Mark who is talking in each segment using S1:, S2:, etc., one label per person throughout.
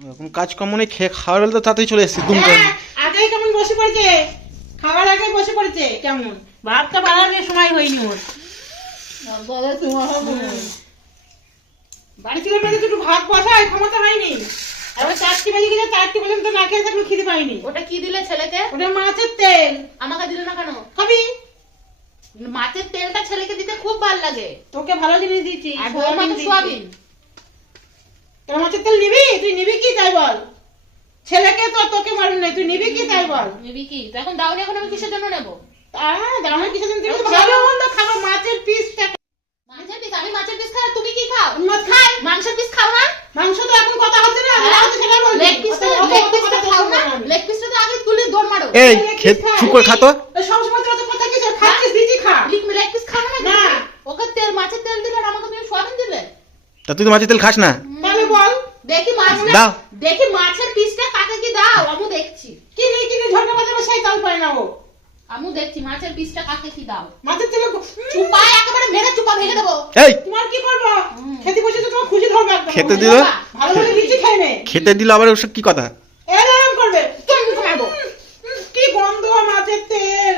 S1: এরকম কাজকর্ম নেই খেয়ে খাওয়ার বেলা তো তাড়াতাড়ি চলে এসেছি দুম করে।
S2: হ্যাঁ, আগেই কেমন বসে পড়েছে? খাওয়ার আগে বসে পড়েছে কেমন? ভাতটা বাড়ানোর সময় হয়নি ওর। বাড়ি ছিল পেলে একটু ভাত বসায় ক্ষমতা হয়নি। আবার চারটি বাজে গেছে চারটি পর্যন্ত না খেয়ে থাকলে খিদে পাইনি।
S3: ওটা কি দিলে ছেলেকে?
S2: ওটা মাছের তেল।
S3: আমাকে দিলে না কেন?
S2: খাবি?
S3: মাছের তেলটা ছেলেকে দিতে খুব ভালো লাগে।
S2: তোকে ভালো জিনিস দিচ্ছি
S3: আর
S2: দিচ্ছি।
S3: সোয়াবিন?
S2: তোর মাছের তেল নিবি? তুই নিবি কি তাই বল? ছেলেকে তো তোকে মারুন নাই তুই নিবি কি তাই বল?
S3: নিবি কি? তো এখন দাওনি এখন আমি কিসের জন্য নেব?
S2: আহ, দামের কিছু দিন তুমি ভালো মন্দ খাব মাছের পিসটা
S3: মাছের পিস আমি মাছের পিস খাই তুমি কি খাও?
S2: মাছ খাই।
S3: মাংসের পিস খাও না?
S2: মাংস তো এখন কথা হচ্ছে না সেটা বলবি।
S3: লেগ পিসটা
S2: অত-
S3: লেগ পিসটা খাও না? লেগ পিসটা তো আগে তুলে দৌড় মারো।
S1: এই খেত চুপ করে খাতো?
S2: তো কথা কি খাচ্ছিস খা?
S3: লেগ পিস খাও না। ওকে তেল মাছের তেল দিলে আর আমাকে তুমি সোয়াবিন দিলে?
S1: তা তুই তো মাছের তেল খাস না।
S3: দেখি মাছ
S1: দাও।
S3: দেখি মাছের পিসটা কাকে কি দাও? আমি দেখছি।
S2: কিনে কিনে ঝর্ণা বাজাবে সেই কাল পায় না ও?
S3: আমি দেখছি মাছের পিসটা কাকে কি দাও?
S2: মাছের তেলে
S3: চুপা একেবারে মেরে চুপা ভেঙে দেবো।
S1: এই!
S2: তোমার কি করব?
S3: খেতে
S2: খেতে তো তোমার খুশি ধরবে একদম।
S1: খেতে দিল?
S2: ভালো করে দিচ্ছি খাই নে।
S1: খেতে দিল আবার ওসব কি কথা?
S2: এরকম করবে।
S3: তুমি মুখে মারবো
S2: উম, কি গন্ধ মাছের তেল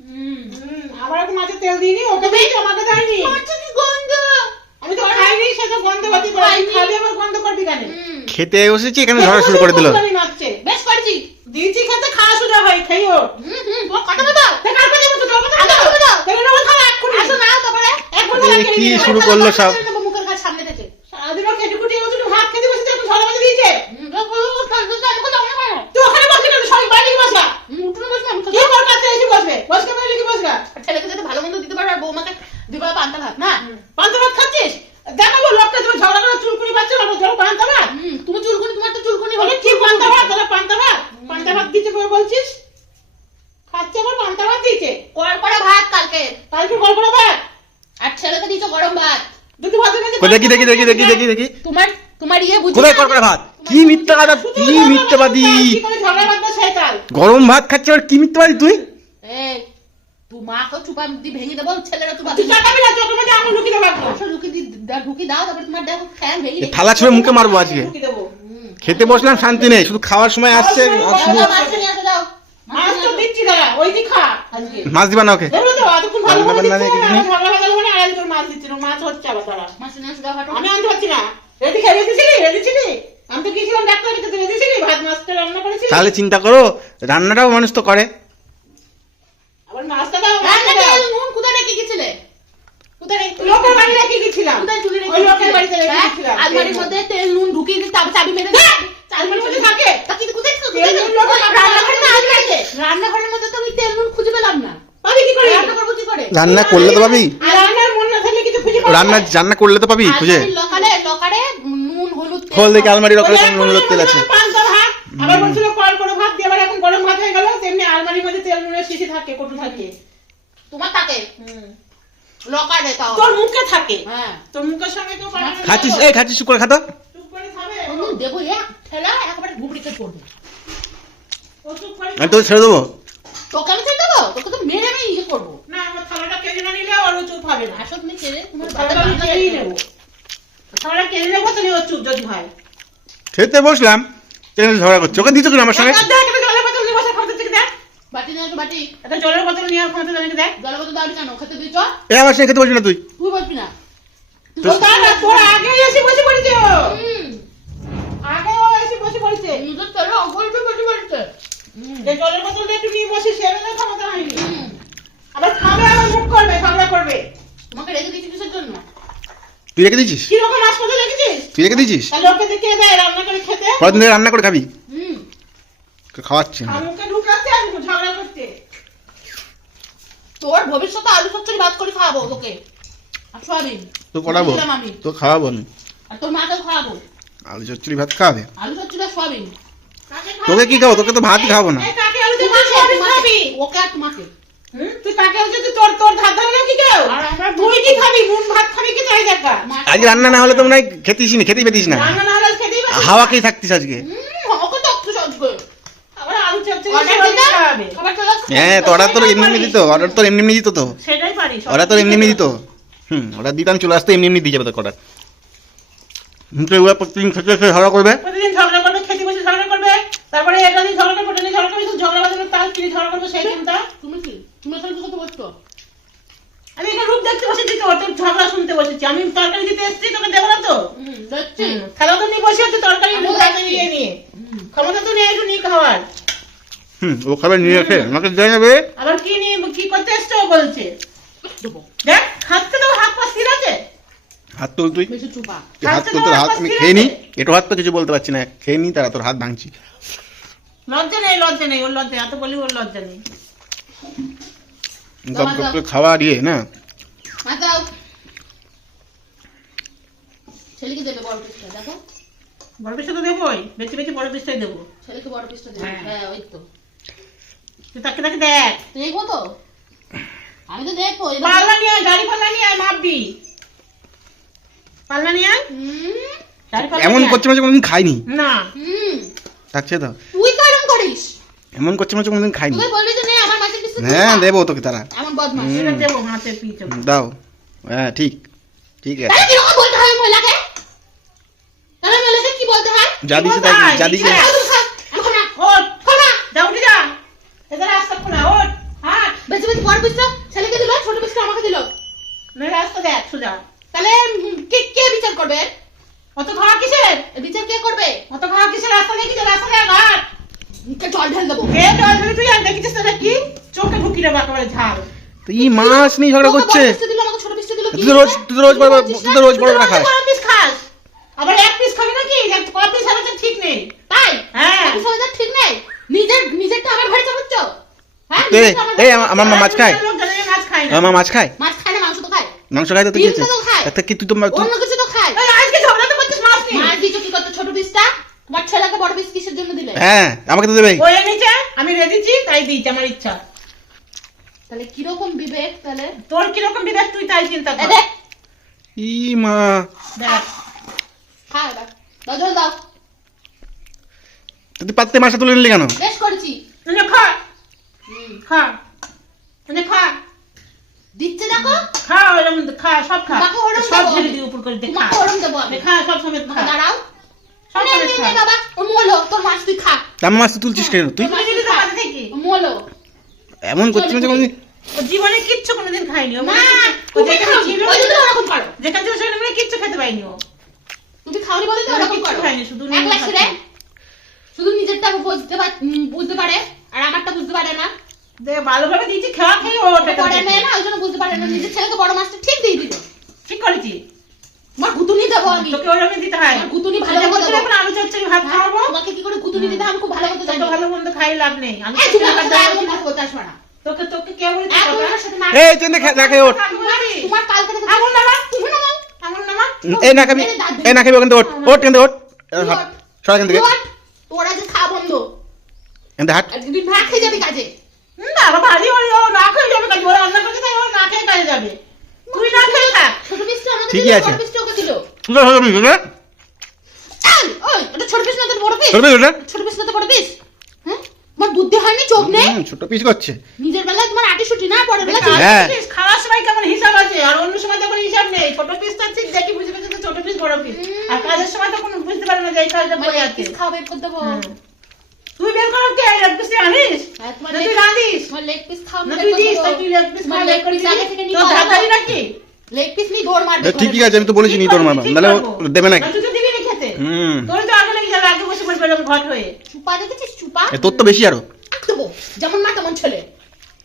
S3: হুম
S2: হুম, আবার একটু মাছের তেল দিইনি ওকে দিয়েছি আমাকে দেয়নি
S3: মাছের কি গন্ধ
S2: আমি তো খাইনি সে তো গন্ধ বাতি করে
S3: খাইনি।
S2: খালি আবার গন্ধ করবি কেন
S3: হুম
S1: খেতে বসেছি এখানে ধরা শুরু করে দিল।
S3: বেশ পারছি
S2: দিয়েছি খেতে খাওয়া সোজা হয় খাইও
S3: হুম হুম তোমার কথা বলো।
S2: দেখা আর কথা বলছো কথা
S3: আগে বলো তো।
S2: তাহলে নেব খাওয়া এক্ষুনি
S3: আসো না তারপরে
S2: এখন
S1: এ, কি শুরু করল সব
S3: নেব মুখের কাছে সামনে থেকে
S2: সারাদিন ওর কেটে কুটি বলছিল ভাত খেতে বসেছে এখন ঝগড়া বাজে দিয়েছে
S3: হুম, তো বলো, বলো, বলো, বলো, আমি কোথাও না কেন?
S2: তুই ওখানে বসবি না তুই সবাই বাইরে গিয়ে বসবা
S3: হুম, উঠোনে বসবো, আমি
S2: কি
S3: কোথাও-
S2: তোর কাছে এসে বসবে বসকে বাইরে গিয়ে বসবা
S3: আর ছেলেকে যাতে ভালো মন্দ দিতে পারো আর বৌমাকে দিবা পান্তা ভাত না
S2: পান্তা ভাত খাচ্ছিস দেখাবো লোকটা তুমি ঝগড়া করে চুলকুনি পাচ্ছে না জল পান্তা ভাত
S3: হুম, তুমি চুলকুনি তোমার তো চুলকুনি
S2: বলে
S3: হলো
S2: কি পান্তা ভাত তাহলে পান্তা ভাত পান্তা ভাত দিতে বলে বলছিস খাচ্ছে আবার পান্তা ভাত দিয়েছে
S3: কড় কড়া ভাত কালকে
S2: কালকে গল্প করে ভাত
S3: আর ছেলেকে দিয়েছ গরম ভাত
S1: দেখি দেখি দেখি দেখি দেখি দেখি।
S3: তোমার তোমার ইয়ে বুঝি
S1: কোথায়
S3: না?
S1: কর করে ভাত কি মিথ্যা কথা? কি মিথ্যাবাদী গরম ভাত খাচ্ছে আর কি মিথ্যাবাদী তুই?
S3: এই তুই চুপা দি ভেঙে দেবো ছেলেরা চুপা
S2: তুই চাকাবি না চোখের মধ্যে আঙুল ঢুকিয়ে দেবো
S3: ঢুকি দি ঢুকি দাও তারপরে তোমার দেখো ফ্যান ভেঙে
S1: থালা ছুঁড়ে মুখে মারবো আজকে। খেতে বসলাম শান্তি নেই শুধু খাওয়ার সময় আসছে আর শুধু
S3: যাও, মাছ নিয়ে আসো, যাও।
S2: মাছ তো দিচ্ছি দাদা ওই দি খা আজকে
S1: মাছ দিবা না ওকে।
S2: আমি আনতে পারছি না রেডি খেয়ে রেডি ছিলি আমি তো গিয়েছিলাম ডাক্তার কাছে রেডি ছিলি ভাত মাছটা রান্না করেছিলি
S1: তাহলে চিন্তা করো রান্নাটাও মানুষ তো করে
S2: আবার মাছটা দাও
S3: রান্না
S2: দাও।
S3: তেল নুন কোথায় রেখে গেছিলে? কোথায়
S2: লোকের বাড়ি রেখে গেছিলাম
S3: কোথায় চুলি রেখে
S2: ওই লোকের বাড়িতে রেখে?
S3: আলমারির মধ্যে তেল নুন ঢুকিয়ে তারপর চাবি মেরে দিয়ে-
S2: আলমারির মধ্যে থাকে
S3: তা কিন্তু কোথায় ছিল?
S2: তেল নুন লোকের
S3: ওই রান্নাঘরে না আলমারিতে? রান্নাঘরের মধ্যে তো আমি তেল নুন খুঁজে পেলাম না
S2: পাবি কি করে
S3: রান্না করব কি করে
S1: রান্না করলে তো পাবি।
S2: মন।
S1: রান্না রান্না করলে তো পাবি খুঁজে।
S3: লকারে নুন হলুদ তেল
S1: দেখি নুন হলুদ আছে।
S2: বলছিল পান্তা ভাত, আবার বলছিল কল করে ভাত দিয়ে আবার এখন গরম ভাত হয়ে গেল তেমনি আলমারির মধ্যে তেল নুনের শিশি থাকে কটু থাকে।
S3: তোমার থাকে? লকারে তাও।
S2: তোর মুখে থাকে।
S3: হ্যাঁ।
S2: তোর মুখের সঙ্গে কেউ
S1: খাচ্ছিস? এই খাচ্ছিস চুপ খাতো
S2: চুপ করে খাবে।
S3: ও নুন দেবো ঠেলা একেবারে ঘুবড়িতে পড়বে।
S2: ও চুপ করে
S1: আমি তোকে ছেড়ে দেবো।
S3: তোকে আমি ছেড়ে দেবো? তোকে তো মেরে আমি ইয়ে করব
S2: না আমার থালাটা কেড়ে না নিলে ওর ও চুপ হবে না।
S3: আসো তুমি ছেড়ে তোমার
S2: থালাটা
S3: বাবা
S2: আমি কেড়েই নেব। থালাটা কেড়ে নেব চুপ যদি হয়।
S1: খেতে বসলাম সেখানে ঝগড়া করছে। ওকে দিচ্ছ আমার সঙ্গে?
S2: জলের বোতল নিয়ে বসে ক্ষমতা থেকে দেখ।
S3: বাটি নিয়ে বাটি।
S2: একটা জলের বোতল নিয়ে ক্ষমতা থেকে দেখ।
S3: জলের বোতল দাও কেন? খেতে দিচ্ছ
S1: এ আমার সঙ্গে খেতে বসবি না তুই।
S3: তুই বলবি না।
S1: তো-
S2: না, তোর আগেই এসে বসে পড়েছে আগে এসে বসে পড়েছে।
S3: নিজের তেলে অগল্প বসে পড়ছে।
S2: যে জলের বোতলটা একটু নিয়ে বসে সেবেলে ক্ষমতা হয়নি।
S3: হুম।
S2: আবার খাবে আবার মুখ করবে ঝগড়া করবে।
S3: তোমাকে রেখে দিয়েছি কিসের জন্য?
S1: তুই রেখে দিয়েছিস? তুই রেখে দিয়েছিস?
S2: তাহলে ওকে দেখে দেয় রান্না করে খেতে?
S1: কদিন থেকে রান্না করে খাবি?
S3: হুম।
S1: খাওয়াচ্ছি না
S2: আর আর ঝগড়া
S3: তোর ভবিষ্যতে আলু চচ্চড়ি ভাত করে খাওয়াবো তোকে আর সোয়াবিন।
S1: তো করাবো? তো খাওয়াবো
S3: আর তোর খাওয়াবো।
S1: আলু চচ্চড়ি ভাত খাওয়াবে?
S3: আলু চচ্চড়ি আর সোয়াবিন।
S1: তোকে কি খাব? তোকে তো না।
S3: তোমাকে।
S2: খাবি?
S3: ওকে আর তোমাকে।
S2: তুই কাকে আলু তোর তোর ধার ধারে নাকি কেউ
S3: আর আমরা
S2: তুই কি খাবি? নুন ভাত খাবি কি তাই দেখা
S1: আজ রান্না না হলে তো মনে হয় খেতিস না খেতেই পেতিস না।
S2: রান্না না হলে খেতেই
S1: হাওয়া খেয়ে থাকতিস আজকে।
S3: তো।
S1: হ্যাঁ তো অর্ডার তোর এমনি এমনি দিত অর্ডার তোর এমনি এমনি দিত তো।
S2: সেটাই পারিস।
S1: অর্ডার তোর এমনি এমনি দিত। হুম অর্ডার দিতাম চলে আসতো এমনি এমনি দিয়ে যাবে তোর অর্ডার। হুম তো এবার প্রতিদিন খেতে খেতে ঝগড়া করবে?
S2: প্রতিদিন ঝগড়া করবে তারপরে এটা নিয়ে ঝগড়া করব ওটা নিয়ে ঝগড়া করব ঝগড়া তাল কিনে ঝগড়া করব সেই চিন্তা
S3: তুমি কি? তুমি কি করতে বসছো?
S2: আমি এখানে রূপ দেখতে বসেছি তো তোর ঝগড়া শুনতে বসেছি। আমি তরকারি দিতে এসেছি তোকে দেবো না তো? খেলা তো নিয়ে বসে আছে তরকারি নিয়ে নিয়ে। ক্ষমতা তো নেই একটু নিয়ে খাওয়ার।
S1: হুম ও খাবার নিয়ে আসে। আমাকে দেয় যাবে
S2: আবার কি নিয়ে কি করতে এসছো ও বলছে? দেখ খাচ্ছে তো হাত পা স্থির আছে?
S1: হাত তোল তুই।
S3: বেশি চুপা।
S1: তুই হাত তোল তোর হাত আমি খেয়ে নি। এটো হাত তো কিছু বলতে পারছি না। খেয়ে নি তারা তোর হাত ভাঙছি।
S2: লজ্জা নেই লজ্জা নেই ওর লজ্জা এত বলি ওর লজ্জা নেই।
S1: গপ গপ করে খাওয়া দিয়ে না
S3: ছেলেকে দেবে বড় পিসটা দেখো।
S2: বড় পিসটা তো দেবোই। বেশি বেশি বড় পিসটাই দেবো।
S3: ছেলেকে বড় পিসটা দেবে।
S2: হ্যাঁ।
S3: ওই তো।
S2: তুই তাকে তাকে দেখ।
S3: দেখব তো? আমি তো দেখব
S2: পাল্লা নিয়ে আয় গাড়ি পাল্লা নিয়ে আয় মাপবি। পাল্লা নিয়ে আয়।
S3: হুম।
S2: গাড়ি পাল্লা
S1: এমন করছে মাঝে কোনোদিন খাইনি?
S2: না।
S3: হুম।
S1: থাকছে তো।
S3: তুই তো এরকম করিস।
S1: এমন করছে মাঝে কোনোদিন খাইনি?
S3: তুই বলবি যে
S1: হ্যাঁ দেবো তোকে তারা দাও। হ্যাঁ ঠিক। ঠিক আছে। যা দিছে তাই যা দিছে।
S3: ছেলেকে দিল ছোট পিসটা আমাকে দিল।
S2: রাস্তা দেখ সোজা।
S3: তাহলে কে কে বিচার করবে?
S2: অত খাওয়া কিসের?
S3: বিচার কে করবে?
S2: অত খাওয়া কিসের? রাস্তা দেখি যে রাস্তা হাট
S3: জল ঢেল দেবো?
S2: কে জল ঢেলে তুই আর দেখেছিস তো কি চোখে ঢুকি রে একেবারে
S1: মাছ নিয়ে ঝগড়া করছে। তুই তো রোজ তুই তো রোজ বড় বড়- তুই তো রোজ বড় বড় খাস।
S2: বড় পিস খাস। আবার এক পিস খাবি নাকি? যে পিস হবে ঠিক নেই।
S3: তাই?
S2: হ্যাঁ।
S3: ঠিক নেই। নিজের নিজেরটা আমার ঘরে চাপাচ্ছ
S1: এই
S3: আমার
S1: এই
S3: ঘরে
S1: আমার আমার মা মাছ খায়।
S2: লোক জানে মাছ খায় না।
S1: আমার মাছ খায়।
S3: মাছ খায় না মাংস তো খায়।
S1: মাংস খায় তো তুই
S3: ডিমটা তো
S1: কি তুই তো
S3: অন্য কিছু তো খায়।
S2: আজকে ঝগড়া তো করছিস মাছ নিয়ে।
S3: মাছ দিচ্ছ কি করতে? ছোট পিসটা তোমার ছেলেকে বড় পিস কিসের জন্য দিলে?
S1: হ্যাঁ আমাকে তো
S2: ওই এনেছে আমি রেঁধেছি তাই দিয়েছি আমার ইচ্ছা।
S3: তাহলে কীরকম বিবেক তাহলে?
S2: তোর কীরকম বিবেক তুই তাই চিন্তা কর।
S1: ই মা।
S2: দেখ।
S3: দাও দাও।
S1: তুই মাছটা তুলে নিলি কেন?
S3: বেশ করেছি।
S2: খা। খা। মানে খা।
S3: দিচ্ছে দেখো।
S2: খা ওরকম খা সব খা।
S3: ওরম
S2: সব দিয়ে উপর করে দে খা।
S3: ওরম দেবো আমি।
S2: খা সব সমেত খা।
S3: দাঁড়াও।
S2: সব
S3: নে,
S2: খা।
S3: বাবা। ও মোলো তোর মাছ তুই খা।
S1: আমার মাছ তুলছিস কেন? তুই
S3: মোলো
S1: এমন করছি না কোনোদিন
S2: জীবনে কিচ্ছু কোনোদিন খাইনি ও মা ও
S3: তুমি
S2: যেখানে ছিল
S3: ওরকম করো।
S2: যেখানে ছিল সেখানে মানে কিচ্ছু খেতে পাইনি ও।
S3: তুমি খাওনি বলে তো
S2: এরকম
S3: ওরকম করো।
S2: খাইনি, শুধু
S3: এক লাখ রে শুধু নিজেরটা বুঝতে পার- বুঝতে পারে আর আমারটা বুঝতে পারে না।
S2: দে ভালোভাবে দিয়েছি খাওয়া খেয়ে ও ওটা
S3: করে না ওই জন্য বুঝতে পারে না। নিজের ছেলেকে বড় মাছটা ঠিক দিয়ে দিল
S2: ঠিক করেছি
S3: আমার গুতুনি আমি।
S2: তোকে ওরকম দিতে হয়।
S3: গুতুনি ভালো মতো
S2: এখন আলু চচ্চড়ি ভাত
S3: হ্যাঁ, তোমাকে কি করে গুতুনি দিতে আমি খুব ভালো মতো জানি।
S2: ভালো মন্দ খাই লাভ নেই। আমি
S3: এই,
S2: তোকে
S3: তুমি আমার
S2: এবার
S3: সাথে
S2: দেবো।
S3: একদম কথা বলতে
S2: তোকে তোকে কে বলেছে
S3: একদম
S2: কথা?
S3: আমার সাথে না
S1: এই চেনে খা না ওঠ।
S3: তোমার তোমার কালকে থেকে
S2: আঙুল নামা
S3: তুমি নামাও
S2: আঙুল নামা
S1: এই না খাবি এই না খাবি ওখান থেকে ওঠ। ওঠ কেন ওঠ।
S3: তুই
S1: হাট
S3: ওঠ।
S1: থেকে।
S3: তুই ওঠ। তোর বন্ধ।
S1: এখান থেকে হাট।
S3: আর খেয়ে যাবি কাজে।
S2: না আবার ভারী ওই না খেয়ে যাবে কাজ। ওরা রান্না করছে তাই ও না খেয়ে কাজে যাবে। তুই না খেয়ে থাক।
S3: ছোট পিসটা আমাকে
S1: ঠিকই আছে।
S3: ওকে দিল। ওই ওটা ছোট পিস না তোর বড় পিস
S1: সরবি ওটা?
S3: ছোট পিস না তো বড় পিস হ্যাঁ? তোমার বুদ্ধি হয়নি চোখ নেই?
S1: ছোট পিস করছে।
S3: নিজের বেলায় তোমার আটি ছুটি না পরের বেলা
S1: হ্যাঁ।
S2: পিস, খাওয়ার সময় কেমন হিসাব আছে? আর অন্য সময় তো কোনো হিসাব নেই। ছোট পিস তো ঠিক দেখি বুঝে গেছে তো ছোট পিস বড় পিস আর কাজের সময় তো কোনো বুঝতে পারে না যে এই কাজটা পড়ে আছে।
S3: পিস দেবো।
S2: তুই বের করো কে? Leg piece Anis? তুই রাঁধিস?
S3: লেগ পিস খাওয়া
S2: না তুই দিস তুই লেগ পিস খাওয়া
S3: আগে থেকে নিয়ে
S2: তোর নাকি?
S3: লেগ পিস দৌড় মারবে
S1: আছে আমি তো বলেছি নি তোর নাহলে ও
S2: করব।
S1: দেবে
S2: না তুই তো দিবি না খেতে
S1: হুম।
S2: তোর তো আগে লেগে যাবে আগে বসে পড়বে এরকম ঘট হয়ে।
S3: চুপা দেখেছিস? চুপা?
S1: এ, তোর তো বেশি আরও।
S3: দেবো। যেমন মা তেমন ছেলে।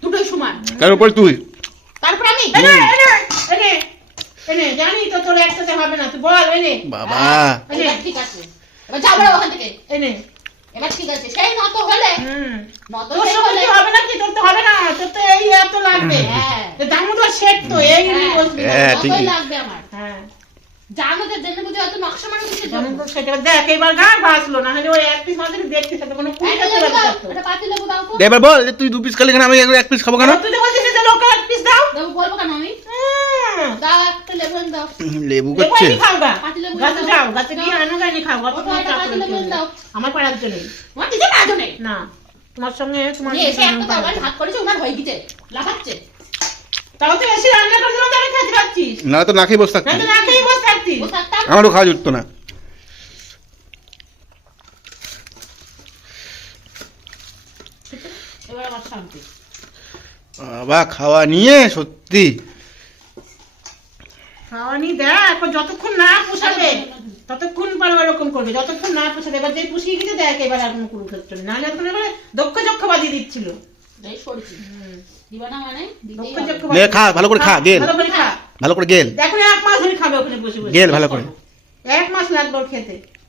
S3: দুটোই সমান।
S1: কার উপর তুই।
S3: তারপর আমি?
S2: এনে এনে এনে এনে জানি তো তোর একসাথে হবে না। তুই বল এনে।
S1: বাবা।
S3: ঠিক আছে। এবার যাব ওখান থেকে।
S2: এনে।
S3: এবার ঠিক আছে সেই নত হলে
S2: তোর সঙ্গে হবে না কি? তোর তো হবে না। তোর তো এই এত লাগবে।
S3: হ্যাঁ।
S2: দামোদর সেট তো এই
S3: হ্যাঁ।
S1: হ্যাঁ।
S3: লাগবে আমার।
S2: হ্যাঁ।
S3: নকশা মানে
S2: দেখ এবার গান না হলে ওই এক পিস মাঝে দেখতে সাথে কোনো কুড়ি
S3: একটা
S2: করতে
S3: লেবু দাও, পাতি তো
S1: এবার বল তুই দু পিস খালি কেন আমি এক পিস খাব কেন?
S2: তুই তো বলছিস যে লোকে এক পিস দাও।
S3: দেবো বলব কেন আমি? দাও একটা লেবু দাও।
S1: লেবু
S2: লেবু
S1: করছে?
S2: খাও গাছে যাও, গাছে গিয়ে আনো খাও। অত তোমার চাপ। আমার পাড়ার।
S3: তোমার কাজও নেই
S2: না তোমার সঙ্গে তোমার
S3: এসে একটা তরকারি ভাত করেছে ওনার লাফাচ্ছে
S2: তাও তো এসে রান্না করে দিলাম তাহলে খেতে পাচ্ছিস
S1: না তো না খেয়ে বসে
S2: না তো না বসে
S1: আমারও খাওয়া জুটতো না
S2: এবার আমার শান্তি
S1: বাবা খাওয়া নিয়ে সত্যি
S2: খাওয়ানি দেখ যতক্ষণ না পোষাবে ততক্ষণ পারো এরকম করবে যতক্ষণ না পোষাবে এবার যে পুষিয়ে গেছে দেখ এবার আর কোনো কুরুক্ষেত্র না নাহলে এখন এবার দক্ষ চক্ষ বাজিয়ে দিচ্ছিল।
S3: এই সরছি। দিবা না মানে? দিতেই
S2: দক্ষ
S3: হবে।
S2: চক্ষ
S1: নে,
S2: বাজিয়ে-
S1: খা, ভালো করে খা, গেল।
S2: ভালো করে খা।
S1: ভালো করে গেল।
S2: দেখো এক মাস ধরে খাবে ওখানে বসে বসে।
S1: গেল ভালো করে।
S2: এক মাস লাগবে খেতে।